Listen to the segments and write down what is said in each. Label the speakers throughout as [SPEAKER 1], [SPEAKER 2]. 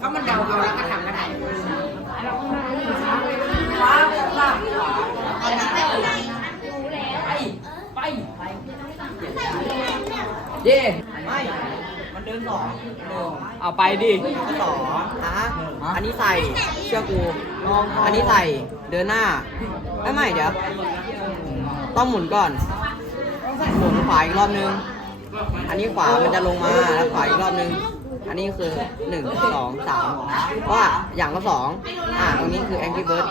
[SPEAKER 1] ก็มันเดา
[SPEAKER 2] เอาแล้วก็ทำกันได้
[SPEAKER 3] ไปไปเย่
[SPEAKER 4] ไม่มันเดินสอง
[SPEAKER 1] เอาไปดิ
[SPEAKER 4] สองอะอันนี้ใส่เชื่อกูอันนี้ใส่เดินหน้าไม่ไม่เดี๋ยวต้องหมุนก่อนหมุนขวาอีกรอบนึง อันนี้ขวามันจะลงมาแล้วขวาอีกรอบนึง อันนี้คือหนึ่งสองสามเพราะว่าอย่างละสองอ่าตรงนี้คือ Angry Bird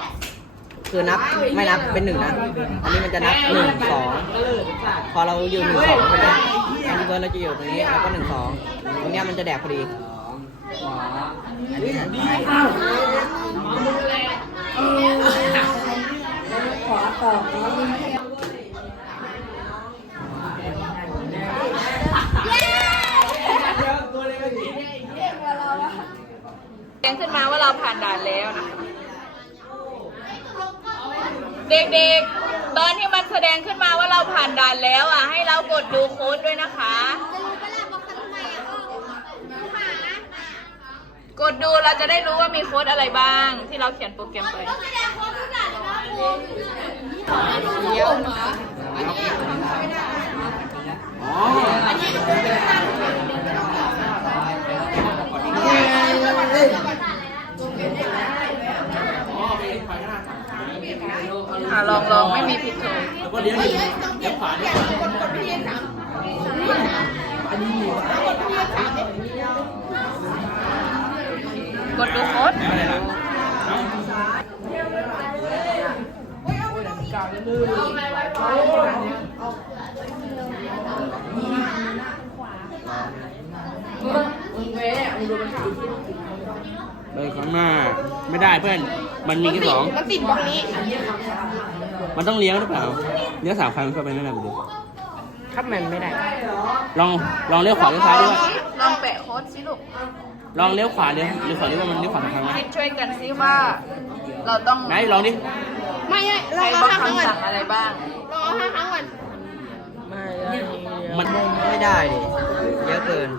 [SPEAKER 4] คือนับไม่นับเป็นหนึ่งนะ อันนี้มันจะนับหนึ่งสองพอเราอยู่หนึ่งสองใช่ไหมอันนี้เบิร์ดเราจะอยู่ตรงนี้แล้วก็หนึ่งสองตรงเนี้ยมันจะแดกพอดี
[SPEAKER 5] แจ้ งขึ้นมาว่าเราผ่านด่านแล้วนะคะ เด็กๆ ตอนที่มันแสดงขึ้นมาว่าเราผ่านด่านแล้วอะ ให้เรากดดูโค้ดด้วยนะคะ กดดูเราจะได้รู้ว่ามีโค้ดอะไรบ้าง ที่เราเขียนโปรแกรมไปอะ ลองลองไม่มีผิดถูก
[SPEAKER 1] แล้วก็เลี้ยงดิเลี้ยงขวาดิ
[SPEAKER 5] กดดูโค้ด
[SPEAKER 1] เดินข้างหน้า ไม่ได้เพื่อน มันมีแค่สอง
[SPEAKER 2] มันติดบล็อกนี้
[SPEAKER 1] มันต้องเลี้ยงหรือเปล่าเลี้ยงสามครั้งเข้าไปไม่ได้ไปดู
[SPEAKER 2] ครับมันไม่ได้
[SPEAKER 1] ลองลองเลี้ยวขวาเลี้ยวซ้ายดิว่า
[SPEAKER 5] ลองแปะโค้ดสิลูก
[SPEAKER 1] ลองเลี้ยวขวาเลี้ยวเลี้ยวขวาดิว่ามันเลี้ยวขวากี่ครั้งนะ
[SPEAKER 5] คิดช่วยกันซิว่า เราต้อง
[SPEAKER 1] ไหนลองดิ
[SPEAKER 2] ไม่ไม่รอ
[SPEAKER 5] ใช้
[SPEAKER 2] ร
[SPEAKER 5] บ
[SPEAKER 2] อ
[SPEAKER 5] ล็อก
[SPEAKER 2] ห้าครั้งก่อน
[SPEAKER 5] คำสั่งอะไรบ้าง
[SPEAKER 2] รอห้าครั้งก่อน
[SPEAKER 1] มัน
[SPEAKER 4] ไม่ได้ดิเยอะเกิน